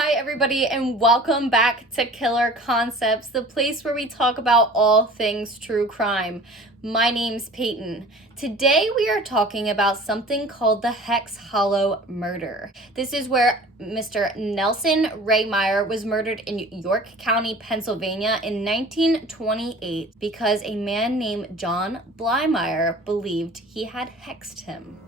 Hi everybody and welcome back to Killer Concepts, the place where we talk about all things true crime. My name's Peyton. Today we are talking about something called the Hex Hollow Murder. This is where Mr. Nelson Rehmeyer was murdered in York County, Pennsylvania in 1928 because a man named John Blymire believed he had hexed him.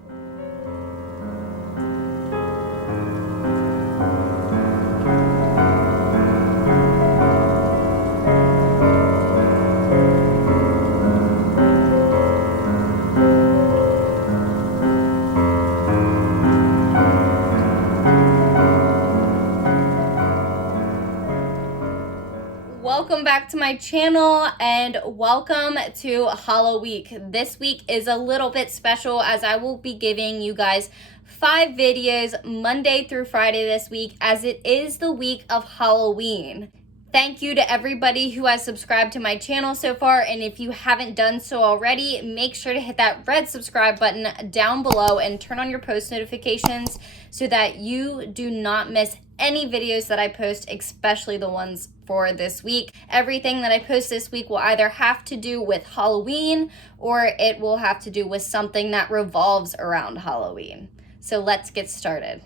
Welcome back to my channel and welcome to Halloweek. This week is a little bit special as I will be giving you guys 5 videos Monday through Friday this week as it is the week of Halloween. Thank you to everybody who has subscribed to my channel so far, and if you haven't done so already, make sure to hit that red subscribe button down below and turn on your post notifications so that you do not miss any videos that I post, especially the ones for this week. Everything that I post this week will either have to do with Halloween or it will have to do with something that revolves around Halloween. So let's get started.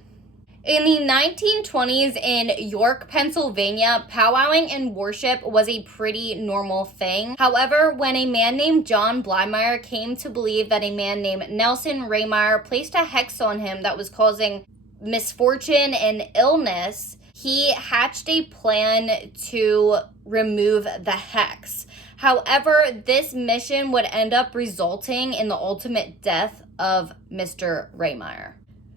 In the 1920s in York, Pennsylvania, powwowing and worship was a pretty normal thing. However, when a man named John Blymire came to believe that a man named Nelson Rehmeyer placed a hex on him that was causing misfortune and illness, he hatched a plan to remove the hex. However, this mission would end up resulting in the ultimate death of Mr. Rehmeyer.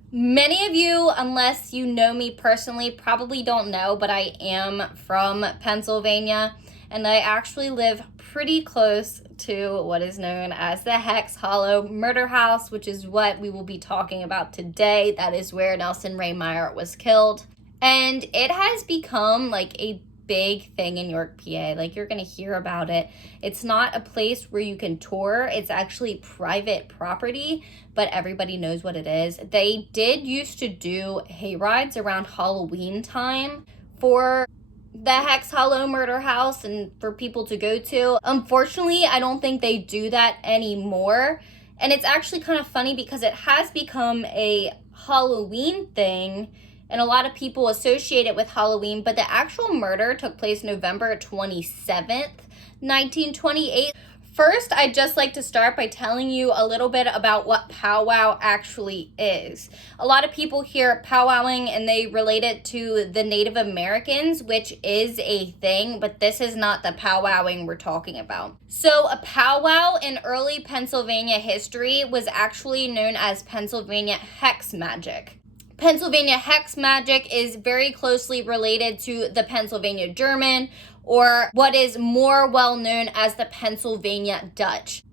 Many of you, unless you know me personally, probably don't know, but I am from Pennsylvania, and I actually live pretty close to what is known as the Hex Hollow Murder house, which is what we will be talking about today. That is where Nelson Rehmeyer was killed. And it has become like a big thing in York, PA. Like, you're gonna hear about it. It's not a place where you can tour. It's actually private property, but everybody knows what it is. They did used to do hayrides around Halloween time for the Hex Hollow Murder house and for people to go to. Unfortunately, I don't think they do that anymore. And it's actually kind of funny because it has become a Halloween thing and a lot of people associate it with Halloween, but the actual murder took place November 27th, 1928. First, I'd just like to start by telling you a little bit about what powwow actually is. A lot of people hear powwowing and they relate it to the Native Americans, which is a thing, but this is not the powwowing we're talking about. So a powwow in early Pennsylvania history was actually known as Pennsylvania hex magic. Pennsylvania hex magic is very closely related to the Pennsylvania German, or what is more well known as the Pennsylvania Dutch.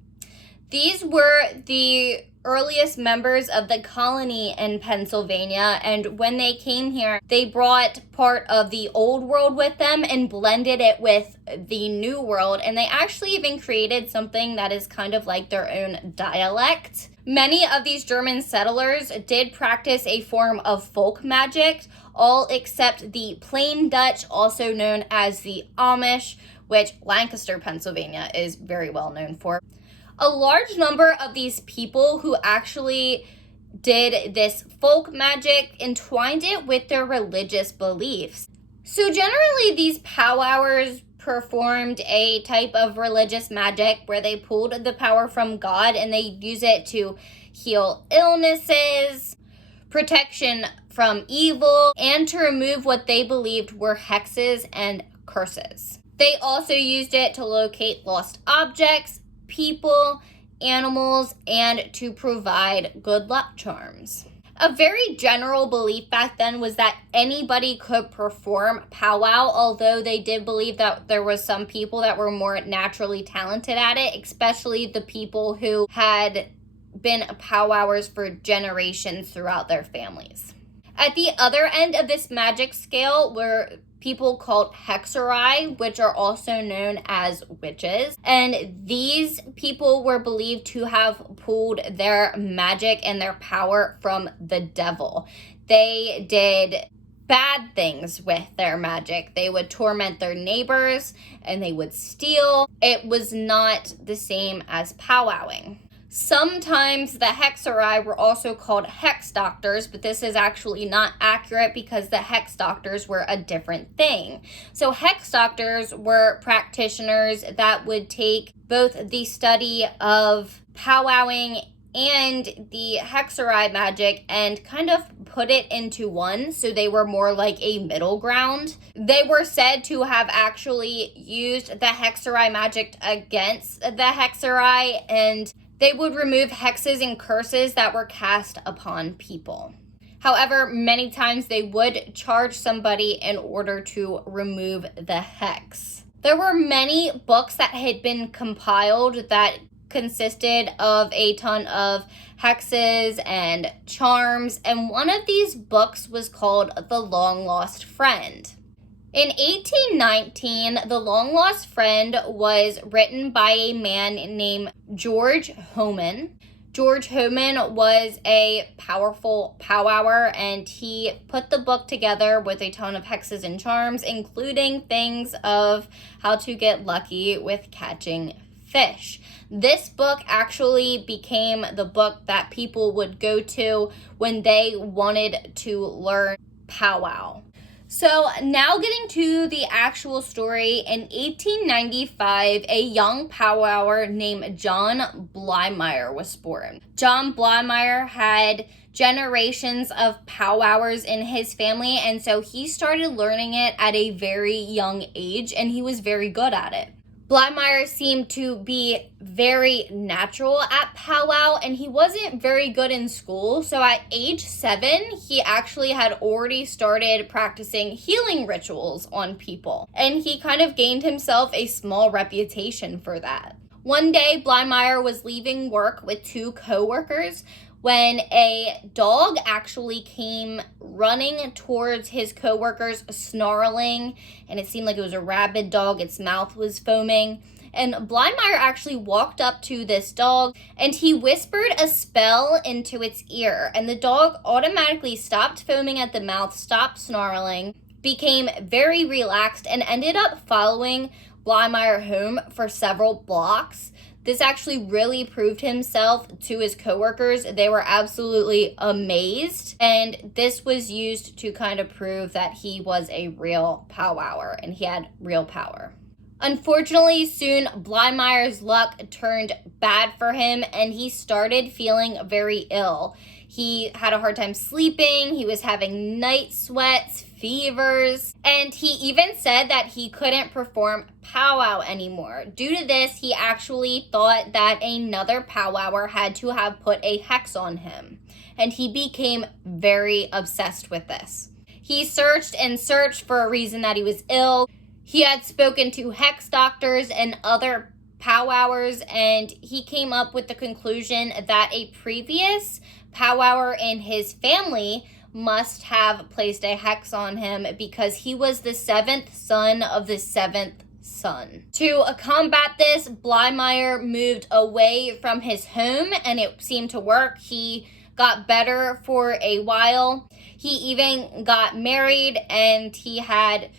These were the earliest members of the colony in Pennsylvania, and when they came here, they brought part of the old world with them and blended it with the new world, and they actually even created something that is kind of like their own dialect. Many of these German settlers did practice a form of folk magic, all except the plain Dutch, also known as the Amish, which Lancaster, Pennsylvania is very well known for. A large number of these people who actually did this folk magic entwined it with their religious beliefs. So generally these powwowers performed a type of religious magic where they pulled the power from God and they use it to heal illnesses, protection from evil, and to remove what they believed were hexes and curses. They also used it to locate lost objects, people, animals, and to provide good luck charms. A very general belief back then was that anybody could perform powwow, although they did believe that there was some people that were more naturally talented at it, especially the people who had been powwowers for generations throughout their families. At the other end of this magic scale were people called hexerai, which are also known as witches. And these people were believed to have pulled their magic and their power from the devil. They did bad things with their magic. They would torment their neighbors and they would steal. It was not the same as powwowing. Sometimes the hexeri were also called hex doctors, but this is actually not accurate because the hex doctors were a different thing. So hex doctors were practitioners that would take both the study of powwowing and the hexeri magic and kind of put it into one, so they were more like a middle ground. They were said to have actually used the hexeri magic against the hexeri, and they would remove hexes and curses that were cast upon people. However, many times they would charge somebody in order to remove the hex. There were many books that had been compiled that consisted of a ton of hexes and charms, and one of these books was called The Long Lost Friend. In 1819, The Long Lost Friend was written by a man named George Homan. George Homan was a powerful powwower, and he put the book together with a ton of hexes and charms, including things of how to get lucky with catching fish. This book actually became the book that people would go to when they wanted to learn powwow. So now getting to the actual story, in 1895, a young powwower named John Blymire was born. John Blymire had generations of powwowers in his family, and so he started learning it at a very young age, and he was very good at it. Blymire seemed to be very natural at powwow, and he wasn't very good in school. So at age 7, he actually had already started practicing healing rituals on people, and he kind of gained himself a small reputation for that. One day, Blymire was leaving work with 2 co-workers when a dog actually came running towards his co-workers, snarling, and it seemed like it was a rabid dog. Its mouth was foaming. And Blymire actually walked up to this dog and he whispered a spell into its ear, and the dog automatically stopped foaming at the mouth, stopped snarling, became very relaxed, and ended up following Blymire home for several blocks. This actually really proved himself to his coworkers. They were absolutely amazed, and this was used to kind of prove that he was a real powwower and he had real power. Unfortunately, soon Blymire's luck turned bad for him and he started feeling very ill. He had a hard time sleeping, he was having night sweats, fevers, and he even said that he couldn't perform powwow anymore. Due to this, he actually thought that another powwower had to have put a hex on him, and he became very obsessed with this. He searched and searched for a reason that he was ill. He had spoken to hex doctors and other powwowers, and he came up with the conclusion that a previous powwower in his family must have placed a hex on him because he was the 7th son of the 7th son. To combat this, Blymire moved away from his home, and it seemed to work. He got better for a while. He even got married, and he had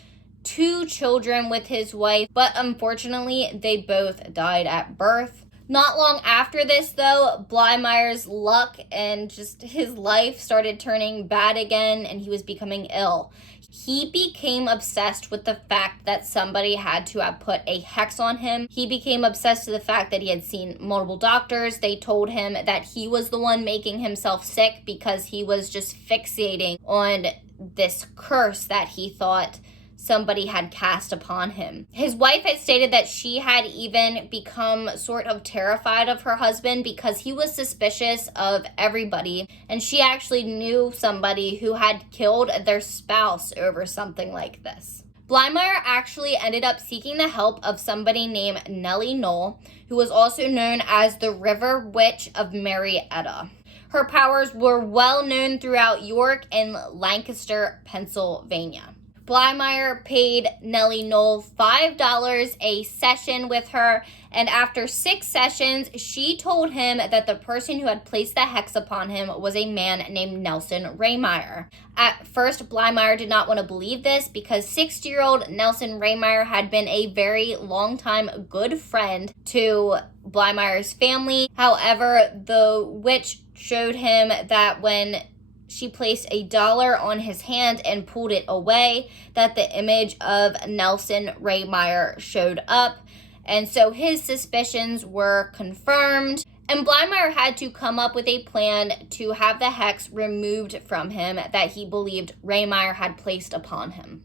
2 children with his wife, but unfortunately, they both died at birth. Not long after this, though, Blymire's luck and just his life started turning bad again, and he was becoming ill. He became obsessed with the fact that somebody had to have put a hex on him. He became obsessed with the fact that he had seen multiple doctors. They told him that he was the one making himself sick because he was just fixating on this curse that he thought somebody had cast upon him. His wife had stated that she had even become sort of terrified of her husband because he was suspicious of everybody, and she actually knew somebody who had killed their spouse over something like this. Blymire actually ended up seeking the help of somebody named Nellie Knoll, who was also known as the River Witch of Marietta. Her powers were well known throughout York and Lancaster, Pennsylvania. Blymire paid Nellie Knoll $5 a session with her, and after 6 sessions, she told him that the person who had placed the hex upon him was a man named Nelson Rehmeyer. At first, Blymire did not want to believe this because 60-year-old Nelson Rehmeyer had been a very long time good friend to Blymire's family. However, the witch showed him that when she placed $1 on his hand and pulled it away, that the image of Nelson Rehmeyer showed up. And so his suspicions were confirmed, and Blymire had to come up with a plan to have the hex removed from him that he believed Rehmeyer had placed upon him.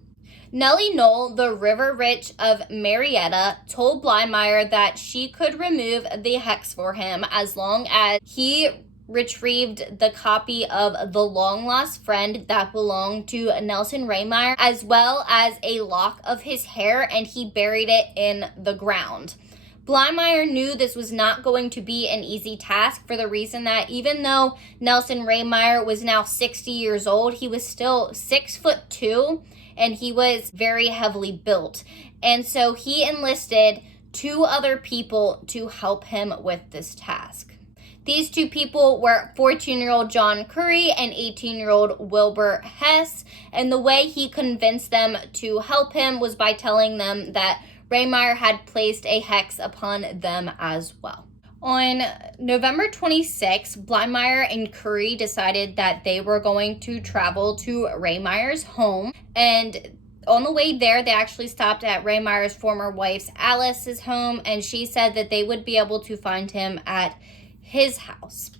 Nellie Knoll, the river witch of Marietta, told Blymire that she could remove the hex for him as long as he retrieved the copy of The Long Lost Friend that belonged to Nelson Rehmeyer, as well as a lock of his hair, and he buried it in the ground. Blymire knew this was not going to be an easy task for the reason that even though Nelson Rehmeyer was now 60 years old, he was still 6'2", and he was very heavily built. And so he enlisted 2 other people to help him with this task. These 2 people were 14-year-old John Curry and 18-year-old Wilbur Hess, and the way he convinced them to help him was by telling them that Rehmeyer had placed a hex upon them as well. On November 26, Blymire and Curry decided that they were going to travel to Rehmeyer's home, and on the way there, they actually stopped at Rehmeyer's former wife's Alice's home, and she said that they would be able to find him at his house.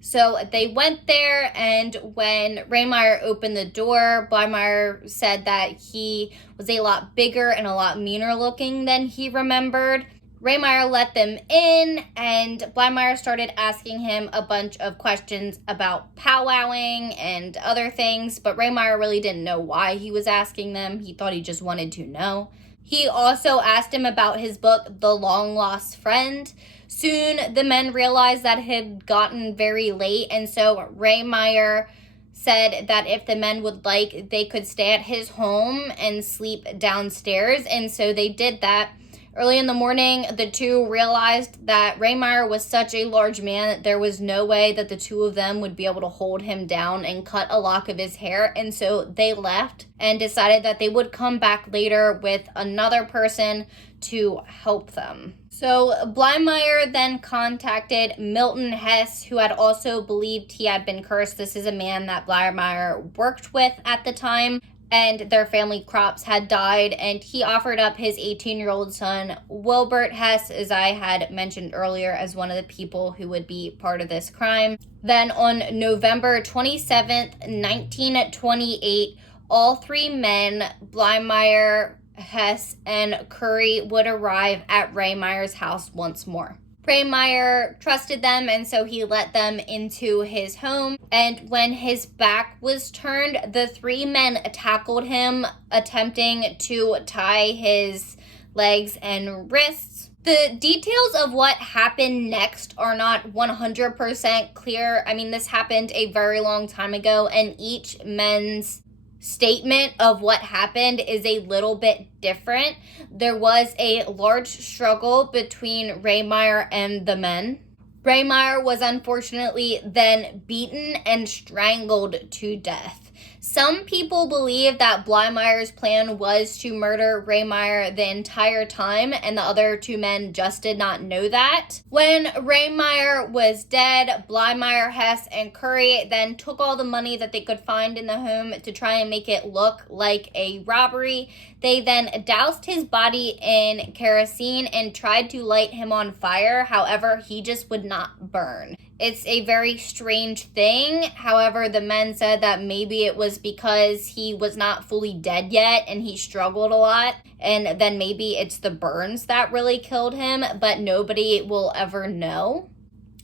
So they went there, and when Rehmeyer opened the door, Blymire said that he was a lot bigger and a lot meaner looking than he remembered. Rehmeyer let them in, and Blymire started asking him a bunch of questions about powwowing and other things, but Rehmeyer really didn't know why he was asking them. He thought he just wanted to know. He also asked him about his book, The Long Lost Friend. Soon, the men realized that it had gotten very late, and so Rehmeyer said that if the men would like, they could stay at his home and sleep downstairs, and so they did that. Early in the morning, the 2 realized that Rehmeyer was such a large man that there was no way that the 2 of them would be able to hold him down and cut a lock of his hair, and so they left and decided that they would come back later with another person to help them. So Blymire then contacted Milton Hess, who had also believed he had been cursed. This is a man that Blymire worked with at the time, and their family crops had died, and he offered up his 18-year-old son, Wilbert Hess, as I had mentioned earlier, as one of the people who would be part of this crime. Then on November 27th, 1928, all 3 men, Blymire, Hess, and Curry, would arrive at Rehmeyer's house once more. Rehmeyer trusted them, and so he let them into his home. And when his back was turned, the 3 men tackled him, attempting to tie his legs and wrists. The details of what happened next are not 100% clear. I mean, this happened a very long time ago, and each man's statement of what happened is a little bit different. There was a large struggle between Rehmeyer and the men. Rehmeyer was unfortunately then beaten and strangled to death. Some people believe that Blymire's plan was to murder Rehmeyer the entire time, and the other 2 men just did not know that. When Rehmeyer was dead, Blymire, Hess, and Curry then took all the money that they could find in the home to try and make it look like a robbery. They then doused his body in kerosene and tried to light him on fire. However, he just would not burn. It's a very strange thing. However, the men said that maybe it was because he was not fully dead yet and he struggled a lot, and then maybe it's the burns that really killed him, but nobody will ever know.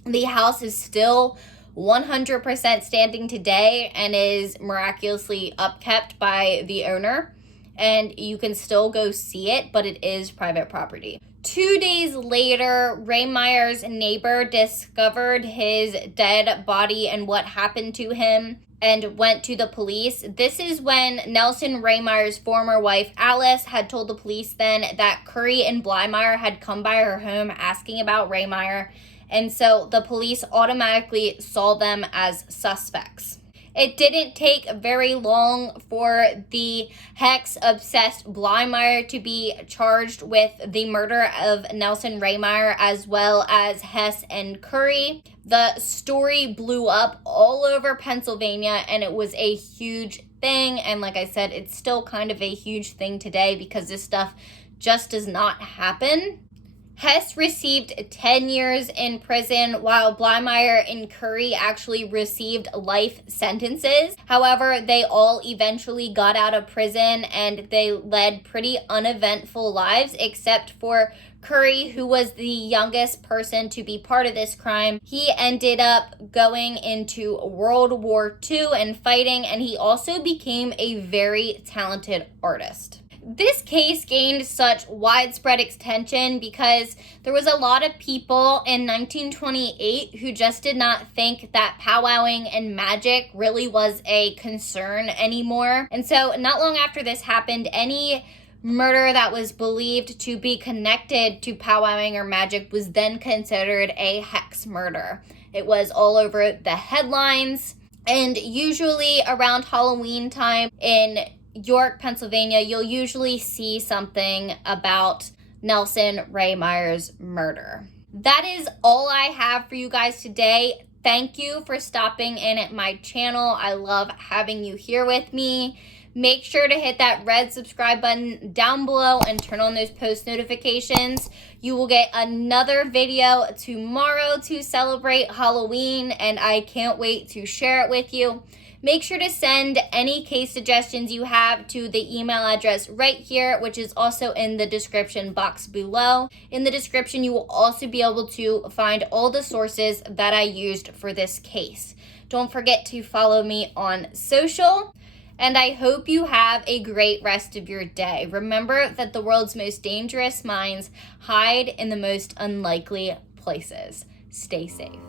The house is still 100% standing today and is miraculously upkept by the owner. and you can still go see it, but it is private property. 2 days later, Rehmeyer's neighbor discovered his dead body and what happened to him and went to the police. This is when Nelson Rehmeyer's former wife, Alice, had told the police then that Curry and Blymire had come by her home asking about Rehmeyer, and so the police automatically saw them as suspects. It didn't take very long for the hex-obsessed Blymire to be charged with the murder of Nelson Rehmeyer as well as Hess and Curry. The story blew up all over Pennsylvania, and it was a huge thing. And like I said, it's still kind of a huge thing today because this stuff just does not happen. Hess received 10 years in prison, while Blymire and Curry actually received life sentences. However, they all eventually got out of prison and they led pretty uneventful lives, except for Curry, who was the youngest person to be part of this crime. He ended up going into World War II and fighting, and he also became a very talented artist. This case gained such widespread attention because there was a lot of people in 1928 who just did not think that powwowing and magic really was a concern anymore. And so not long after this happened, any murder that was believed to be connected to powwowing or magic was then considered a hex murder. It was all over the headlines, and usually around Halloween time in York, Pennsylvania, you'll usually see something about Nelson Rehmeyer's murder. That is all I have for you guys today. Thank you for stopping in at my channel. I love having you here with me. Make sure to hit that red subscribe button down below and turn on those post notifications. You will get another video tomorrow to celebrate Halloween, and I can't wait to share it with you. Make sure to send any case suggestions you have to the email address right here, which is also in the description box below. In the description, you will also be able to find all the sources that I used for this case. Don't forget to follow me on social, and I hope you have a great rest of your day. Remember that the world's most dangerous minds hide in the most unlikely places. Stay safe.